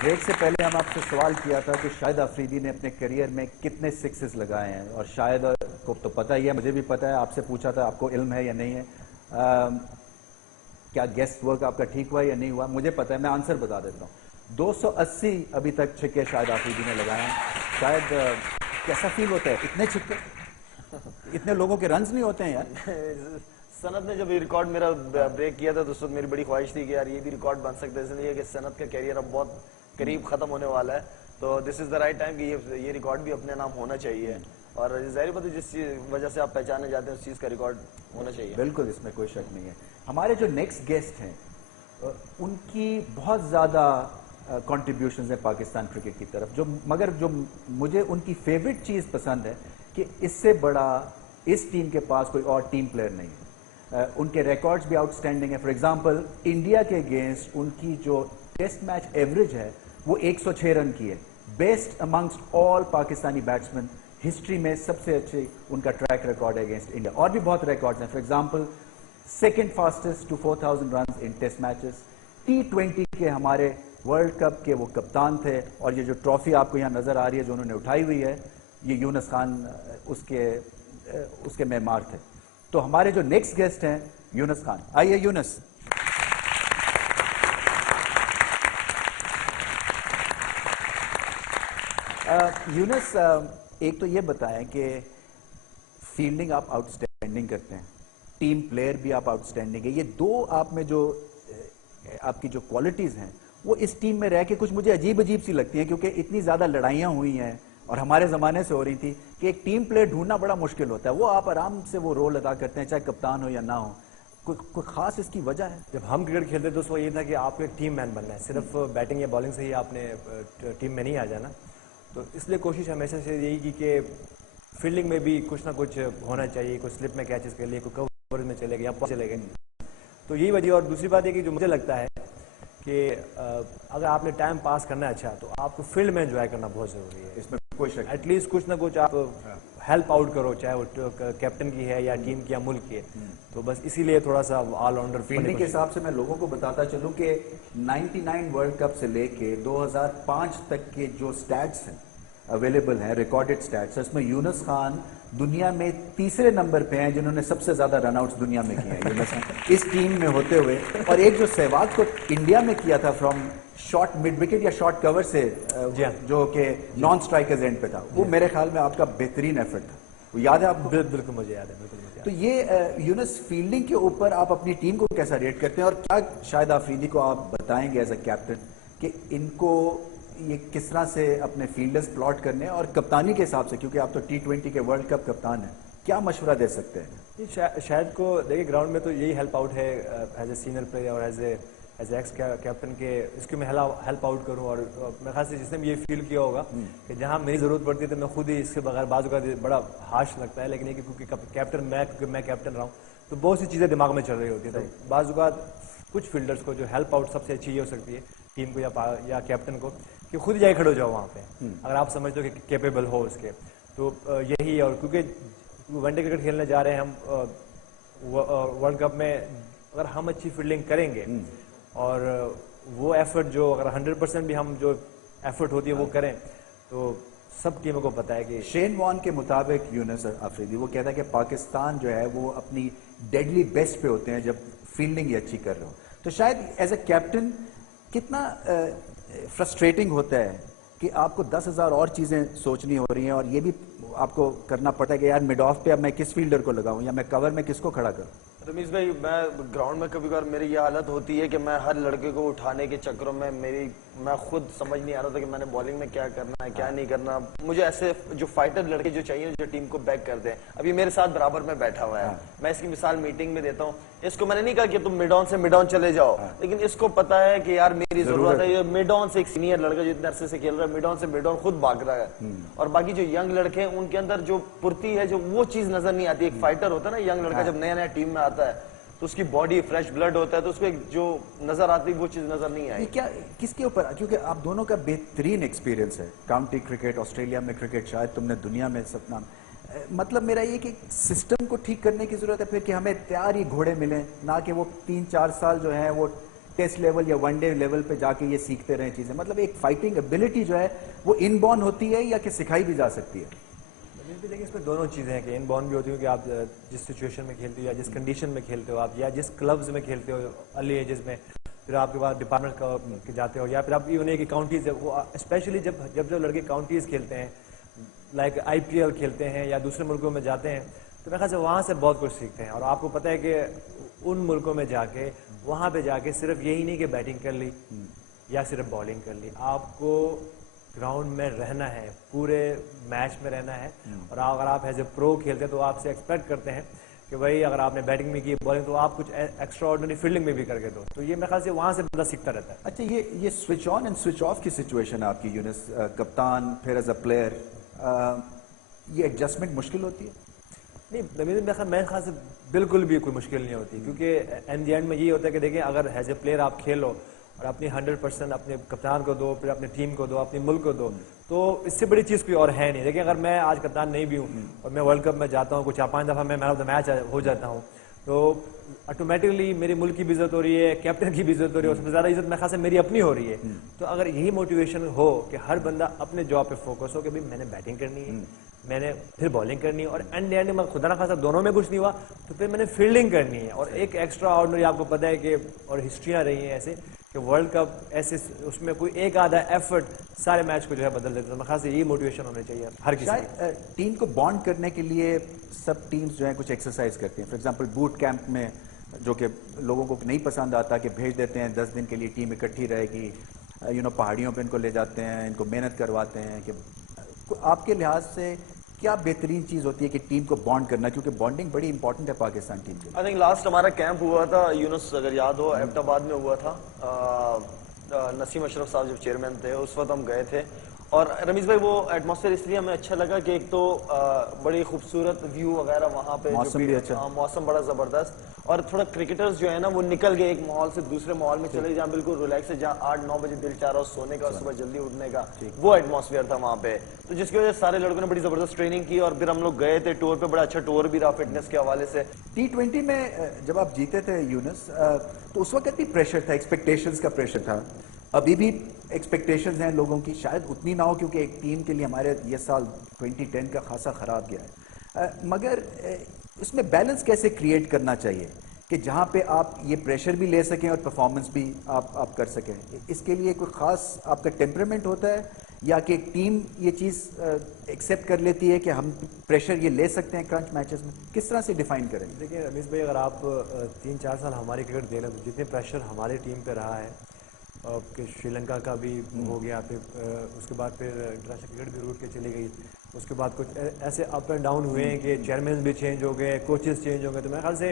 Break से पहले हम आपसे सवाल किया था कि शाहिद अफरीदी ने अपने करियर में कितने सिक्सेस लगाए हैं, और शायद को तो पता ही है, मुझे भी पता है, आपसे पूछा था आपको इल्म है या नहीं है। क्या गेस्ट वर्क आपका ठीक हुआ या नहीं हुआ, मुझे पता है, मैं आंसर बता देता हूँ। 280 अभी तक छिक्के शाहिद अफरीदी ने लगाए हैं। शायद कैसा फील होता है इतने छिक्के, इतने लोगों के रन्स नहीं होते हैं यार। सनत ने जब ये रिकॉर्ड मेरा ब्रेक किया था तो उस वक्त मेरी बड़ी ख्वाहिश थी कि यार ये भी रिकॉर्ड बन सकता है, इसलिए कि सनत का कैरियर अब बहुत करीब खत्म होने वाला है, तो this is the right time कि ये रिकॉर्ड भी अपने नाम होना चाहिए। और जाहिर बात है जिस वजह से आप पहचाने जाते हैं उस चीज का रिकॉर्ड होना चाहिए। बिल्कुल, इसमें कोई शक नहीं है। हमारे जो नेक्स्ट गेस्ट हैं उनकी बहुत ज्यादा कंट्रीब्यूशंस है पाकिस्तान क्रिकेट की तरफ, मगर जो मुझे उनकी फेवरेट चीज पसंद है कि इससे बड़ा इस टीम के पास कोई और टीम प्लेयर नहीं है। उनके रिकॉर्ड्स भी आउटस्टैंडिंग है। फॉर एग्जांपल इंडिया के अगेंस्ट उनकी जो टेस्ट मैच एवरेज है वो 106 रन की है, best amongst all Pakistani batsman. History में सबसे अच्छे उनका ट्रैक रिकॉर्ड है अगेंस्ट इंडिया। और भी बहुत रिकॉर्ड्स हैं, for example second fastest to 4000 run in test matches. T20 के हमारे वर्ल्ड कप के वो कप्तान थे, और ये जो ट्रॉफी आपको यहाँ नजर आ रही है जो उन्होंने उठाई हुई है, ये यूनुस खान उसके मेहमान थे। तो हमारे जो नेक्स्ट गेस्ट हैं यूनुस खान, आइए यूनुस। यूनुस, एक तो ये बताएं कि फील्डिंग आप आउटस्टैंडिंग करते हैं, टीम प्लेयर भी आप आउटस्टैंडिंग है, ये दो आप में जो आपकी जो क्वालिटीज हैं वो इस टीम में रह के कुछ मुझे अजीब अजीब सी लगती हैं, क्योंकि इतनी ज्यादा लड़ाइयां हुई हैं और हमारे जमाने से हो रही थी कि एक टीम प्लेयर ढूंढना बड़ा मुश्किल होता है। वो आप आराम से वो रोल अदा करते हैं, चाहे कप्तान हो या ना हो। कोई खास इसकी वजह है? जब हम क्रिकेट खेलते तो उसको ये था कि आपको एक टीम मैन बनना है, सिर्फ बैटिंग या बॉलिंग से ही आपने टीम में नहीं आ जाना। तो इसलिए कोशिश हमेशा से यही की कि फील्डिंग में भी कुछ ना कुछ होना चाहिए, कुछ स्लिप में कैचेस के लिए, कोई कवर में चले गए या चले गए। तो यही वजह। और दूसरी बात है कि जो मुझे लगता है कि अगर आपने टाइम पास करना है अच्छा, तो आपको फील्ड में एंजॉय करना बहुत जरूरी है। इसमें कोई शक, एटलीस्ट कुछ ना कुछ आप हेल्प आउट करो, चाहे वो कैप्टन की है या टीम की या मुल्क की है। तो बस इसीलिए थोड़ा सा ऑलराउंडर फील्डिंग के हिसाब से मैं लोगों को बताता चलूं कि 99 वर्ल्ड कप से लेके 2005 तक के जो स्टैट्स हैं अवेलेबल हैं, रिकॉर्डेड स्टैट्स, इसमें यूनुस खान दुनिया में तीसरे नंबर पे हैं जिन्होंने सबसे ज्यादा रनआउट्स दुनिया में किए हैं यूनुस खान इस टीम में होते हुए। और एक जो सहवाग को इंडिया में किया था फ्रॉम शॉर्ट मिड विकेट या शॉर्ट कवर से, जो कि नॉन स्ट्राइकर्स एंड पे था, वो मेरे ख्याल में आपका बेहतरीन एफर्ट था। वो याद है आपको? बिल्कुल मुझे याद है, बिल्कुल मुझे याद है। तो ये यूनुस, फील्डिंग के ऊपर आप अपनी टीम को कैसा रेट करते हैं, और क्या शाहिद अफरीदी को आप बताएंगे एज अ कैप्टन कि इनको ये किस तरह से अपने फील्डर्स प्लॉट करने हैं, और कप्तानी के हिसाब से, क्योंकि आप तो T20 के वर्ल्ड कप कप्तान हैं, क्या मशवरा दे सकते हैं? शायद को देखिए ग्राउंड में तो यही हेल्प आउट है एज ए सीनियर प्लेयर और एज एक्स कैप्टन के, इसको मैं हेल्प आउट करूं। और मेरे ख्याल से जिसने भी ये फील किया होगा कि जहां मेरी जरूरत पड़ती है तो मैं खुद ही इसके बगैर, बाजू का बड़ा हाश लगता है, लेकिन ये क्योंकि कैप्टन मैं कैप्टन रहा हूँ तो बहुत सी चीजें दिमाग में चल रही होती है। तो बाजू का कुछ फील्डर्स को जो हेल्प आउट सबसे अच्छी ये हो सकती है टीम को या कैप्टन को, कि खुद जाए खड़े हो जाओ वहाँ पे, अगर आप समझते हो कि कैपेबल हो उसके, तो यही है। और क्योंकि वनडे क्रिकेट खेलने जा रहे हैं हम वर्ल्ड कप में, अगर हम अच्छी फील्डिंग करेंगे और वो एफर्ट जो अगर 100% भी हम जो एफर्ट होती है वो करें, तो सब टीमों को पता है कि शेन वॉन के मुताबिक यूनुस अफरीदी वो कहता है कि पाकिस्तान जो है वो अपनी डेडली बेस्ट पे होते हैं जब फील्डिंग ही अच्छी कर रहे हो। तो शायद एज अ कैप्टन कितना फ्रस्ट्रेटिंग होता है कि आपको 10,000 और चीजें सोचनी हो रही हैं, और ये भी आपको करना पड़ता है कि यार मिड ऑफ पे अब मैं किस फील्डर को लगाऊं या मैं कवर में किसको खड़ा करूं। रमीज भाई, मैं ग्राउंड में कभी कभार मेरी ये हालत होती है कि मैं हर लड़के को उठाने के चक्करों में मैं खुद समझ नहीं आ रहा था कि मैंने बॉलिंग में क्या करना है, क्या नहीं करना। मुझे ऐसे जो फाइटर लड़के जो चाहिए जो टीम को बैक कर दें। अभी मेरे साथ बराबर में बैठा हुआ है, मैं इसकी मिसाल मीटिंग में देता हूँ। इसको मैंने नहीं कहा कि तुम मिड ऑन से मिड ऑन चले जाओ, लेकिन इसको पता है कि यार मेरी जरूरत है। ये मिड ऑन से एक सीनियर लड़का जो इतने अरसे से खेल रहा है, मिड ऑन से मिड ऑन खुद भाग रहा है, और बाकी जो यंग लड़के हैं उनके अंदर जो फुर्ती है, जो वो चीज नजर नहीं आती। एक फाइटर होता है ना, यंग लड़का जब नया नया टीम में आता है तो उसकी बॉडी फ्रेश ब्लड होता है, तो उसको जो नजर आती है वो चीज नजर नहीं आई। क्या किसके ऊपर, क्योंकि आप दोनों का बेहतरीन एक्सपीरियंस है, काउंटी क्रिकेट, ऑस्ट्रेलिया में क्रिकेट, शायद तुमने दुनिया में सपना, मतलब मेरा ये कि सिस्टम को ठीक करने की जरूरत है फिर, कि हमें तैयार ही घोड़े मिले, ना कि वो 3-4 साल जो है वो टेस्ट लेवल या वनडे लेवल पे जाके ये सीखते रहे चीजें? मतलब एक फाइटिंग एबिलिटी जो है वो इनबॉर्न होती है या कि सिखाई भी जा सकती है? देखिए इसमें दोनों चीज़ें हैं कि इनबॉर्न भी होती है कि आप जिस सिचुएशन में खेलते हो या जिस कंडीशन में खेलते हो आप, या जिस क्लब्स में खेलते हो अर्ली एजेस में, फिर आपके पास डिपार्टमेंट के जाते हो, या फिर आप इवन एक काउंटीज है वो, स्पेशली जब लड़के काउंटीज खेलते हैं, लाइक IPL खेलते हैं या दूसरे मुल्कों में जाते हैं, तो मेरे ख्याल से वहाँ से बहुत कुछ सीखते हैं। और आपको पता है कि उन मुल्कों में जाके वहाँ पे जाके सिर्फ यही नहीं कि बैटिंग कर ली या सिर्फ बॉलिंग कर ली, आपको ग्राउंड में रहना है, पूरे मैच में रहना है। और अगर आप एज ए प्रो खेलते हैं तो आपसे एक्सपेक्ट करते हैं कि भाई अगर आपने बैटिंग में की, बॉलिंग, तो आप कुछ एक्स्ट्रा ऑर्डिनरी फील्डिंग में भी करके दो। तो ये मेरे ख्याल से वहाँ से बंदा सीखता रहता है। अच्छा, ये switch on and switch off की सिचुएशन आपकी यूनिस, कप्तान फिर एज अ प्लेयर, ये एडजस्टमेंट मुश्किल होती है? नहीं, मेरे ख्याल से बिल्कुल भी कोई मुश्किल नहीं होती, क्योंकि एंड द एंड में ये होता है कि देखिए अगर एज ए प्लेयर आप खेलो और अपनी 100% अपने कप्तान को दो, फिर अपनी टीम को दो, अपने मुल्क को दो, तो इससे बड़ी चीज़ कोई और है नहीं। देखिए अगर मैं आज कप्तान नहीं भी हूँ और मैं वर्ल्ड कप में जाता हूँ, कुछ 4-5 दफ़ा मैं मैन ऑफ द मैच हो जाता हूँ, तो ऑटोमेटिकली मेरे मुल्क की भी इज्जत हो रही है, कैप्टन की भी इज्जत हो रही है, और सबसे ज़्यादा इज्जत मेरे ख्याल से मेरी अपनी हो रही है। तो अगर यही मोटिवेशन हो कि हर बंदा अपने जॉब पे फोकस हो कि भाई मैंने बैटिंग करनी है, मैंने फिर बॉलिंग करनी है, और एंड में खुदा ना खासा दोनों में कुछ नहीं हुआ तो फिर मैंने फील्डिंग करनी है। और एक एक्स्ट्रा ऑर्डिनरी आपको पता है कि, और हिस्ट्रियाँ रही हैं ऐसे कि वर्ल्ड कप ऐसे उसमें कोई एक आधा एफर्ट सारे मैच को जो है बदल देते हैं। तो खास यही मोटिवेशन होनी चाहिए हर किसी शायद टीम को बॉन्ड करने के लिए सब टीम्स जो है कुछ एक्सरसाइज करती हैं। फॉर एग्जांपल बूट कैंप में, जो कि लोगों को नहीं पसंद आता, कि भेज देते हैं 10 दिन के लिए टीम इकट्ठी रहेगी, पहाड़ियों पे इनको ले जाते हैं, इनको मेहनत करवाते हैं। कि आपके लिहाज से क्या बेहतरीन चीज़ होती है कि टीम को बॉन्ड करना, क्योंकि बॉन्डिंग बड़ी इंपॉर्टेंट है पाकिस्तान टीम के लिए? आई थिंक लास्ट हमारा कैंप हुआ था यूनुस, अगर याद हो, एबटाबाद में हुआ था। नसीम अशरफ साहब जब चेयरमैन थे उस वक्त हम गए थे। और रमीज भाई वो एटमॉस्फेयर इसलिए हमें अच्छा लगा कि एक तो बड़ी खूबसूरत व्यू वगैरह वहाँ पे, मौसम भी अच्छा, मौसम बड़ा जबरदस्त, और थोड़ा क्रिकेटर्स जो है ना वो निकल गए एक माहौल से दूसरे माहौल में चले, जहाँ बिल्कुल रिलैक्स है, जहाँ 8-9 बजे दिल चाह रहा हो सोने का और सुबह जल्दी उठने का, वो एटमॉस्फेयर था वहाँ पे। तो जिसकी वजह से सारे लड़कों ने बड़ी जबरदस्त ट्रेनिंग की, और फिर हम लोग गए थे टूर पे, बड़ा अच्छा टूर भी रहा फिटनेस के हवाले से। T20 में जब आप जीते थे यूनुस, तो उस वक्त भी प्रेशर था, एक्सपेक्टेशंस का प्रेशर था। अभी भी एक्सपेक्टेशंस हैं लोगों की, शायद उतनी ना हो क्योंकि एक टीम के लिए हमारे ये साल 2010 का खासा ख़राब गया है। मगर उसमें बैलेंस कैसे क्रिएट करना चाहिए कि जहाँ पे आप ये प्रेशर भी ले सकें और परफॉर्मेंस भी आप कर सकें? इसके लिए कोई ख़ास आपका टेम्परामेंट होता है, या कि एक टीम ये चीज़ एक्सेप्ट कर लेती है कि हम प्रेशर ये ले सकते हैं क्रंच मैचेस में? किस तरह से डिफाइन करेंगे? देखिए रमेश भाई, अगर आप 3-4 साल हमारी क्रिकेट दे रहे हैं तो जितने प्रेशर हमारी टीम पे रहा है, कि श्रीलंका का भी हो गया, फिर उसके बाद फिर इंटरनेशनल क्रिकेट भी रूट के चली गई, उसके बाद कुछ ऐसे अप एंड डाउन हुए हैं कि चेयरमैन भी चेंज हो गए, कोचेस चेंज हो गए। तो मेरे ख्याल से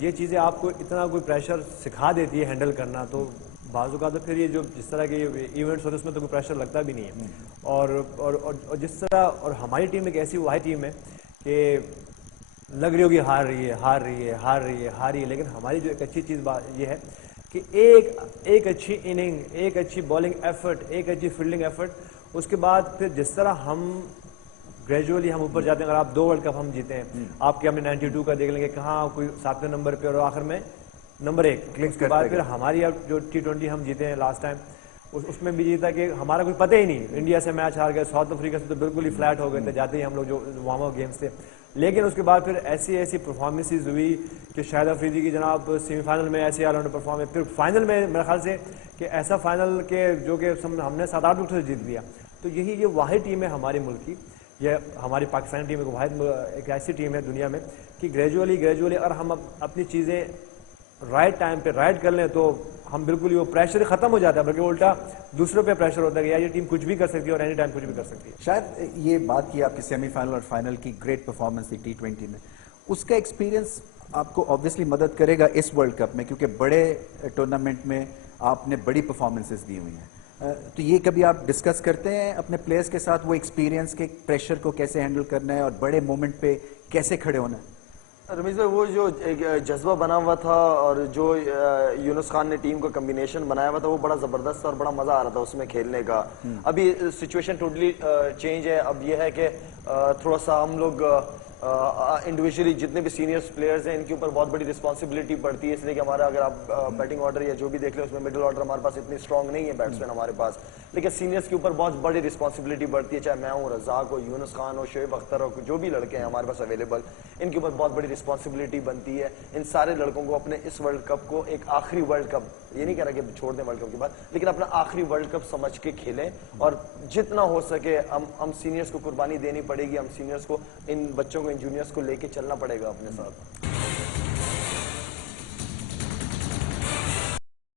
ये चीज़ें आपको इतना कोई प्रेशर सिखा देती है हैंडल करना, तो बाजू का तो फिर ये जो जिस तरह के इवेंट्स होते हैं उसमें तो कोई प्रेशर लगता भी नहीं है। और जिस तरह, और हमारी टीम एक ऐसी वाही टीम है कि लग रही होगी हार रही है, लेकिन हमारी जो एक अच्छी चीज़ ये है कि एक अच्छी इनिंग, एक अच्छी बॉलिंग एफर्ट, एक अच्छी फील्डिंग एफर्ट, उसके बाद फिर जिस तरह हम ग्रेजुअली हम ऊपर जाते हैं। अगर आप 2 वर्ल्ड कप हम जीते हैं, आपके हमने 92 का देख लेंगे, कहाँ कोई 7वें नंबर पे और आखिर में नंबर 1। उसके बाद फिर हमारी अब जो T20 हम जीते हैं लास्ट टाइम, उसमें भी जीता कि हमारा कुछ पता ही नहीं, इंडिया से मैच हार गए, साउथ अफ्रीका से तो बिल्कुल ही फ्लैट हो गए थे जाते ही हम लोग, जो वार्म अप गेम्स थे। लेकिन उसके बाद फिर ऐसी परफॉर्मेंसेज हुई कि शाहिद अफरीदी की जनाब सेमीफाइनल में ऐसे ऑल राउंडर परफॉर्म है, फिर फाइनल में मेरे ख्याल से कि ऐसा फाइनल के जो कि हमने 7-8 विकेट से जीत लिया। तो यही ये वाहिद टीम है हमारी मुल्क की, ये हमारी पाकिस्तानी टीम एक ऐसी टीम है दुनिया में कि ग्रेजुअली अगर हम अपनी चीज़ें राइट टाइम पे राइट कर लें तो हम बिल्कुल ही वो प्रेशर ख़त्म हो जाता है, बल्कि उल्टा दूसरों पे प्रेशर होता है कि यार ये टीम कुछ भी कर सकती है और एनी टाइम कुछ भी कर सकती है। शायद ये बात की आपकी सेमीफाइनल और फाइनल की ग्रेट परफॉर्मेंस थी T20 में, उसका एक्सपीरियंस आपको ऑब्वियसली मदद करेगा इस वर्ल्ड कप में, क्योंकि बड़े टूर्नामेंट में आपने बड़ी परफॉर्मेंसेस दी हुई हैं। तो ये कभी आप डिस्कस करते हैं अपने प्लेयर्स के साथ, वो एक्सपीरियंस के प्रेशर को कैसे हैंडल करना है और बड़े मोमेंट पे कैसे खड़े होना है? रमीज भाई, वो जो एक जज्बा बना हुआ था और जो यूनुस खान ने टीम का कॉम्बिनेशन बनाया हुआ था, वो बड़ा जबरदस्त और बड़ा मजा आ रहा था उसमें खेलने का। अभी सिचुएशन टोटली चेंज है। अब ये है कि थोड़ा सा हम लोग इंडिविजुअली जितने भी सीनियर्स प्लेयर्स हैं इनके ऊपर बहुत बड़ी रिस्पॉन्सिबिलिटी पड़ती है, इसलिए कि हमारा अगर आप बैटिंग ऑर्डर या जो भी देख लें उसमें मिडिल ऑर्डर हमारे पास इतनी स्ट्रांग नहीं है बैट्समैन हमारे पास, लेकिन सीनियर्स के ऊपर बहुत बड़ी रिस्पॉन्सिबिलिटी बढ़ती है, चाहे मैं हूँ, रज़ाक हो, यूनुस खान हो, शोएब अख्तर हो, जो भी लड़के हैं हमारे पास अवेलेबल, इनके ऊपर बहुत बड़ी रिस्पॉन्सिबिलिटी बनती है इन सारे लड़कों को अपने इस वर्ल्ड कप को एक आखिरी वर्ल्ड कप, ये नहीं कह रहा कि छोड़ दें वर्ल्ड कप के बाद, लेकिन अपना आखिरी वर्ल्ड कप समझ के खेलें और जितना हो सके हम सीनियर्स को कुर्बानी देनी पड़ेगी, हम सीनियर्स को, इन बच्चों को, इन जूनियर्स को लेके चलना पड़ेगा अपने साथ।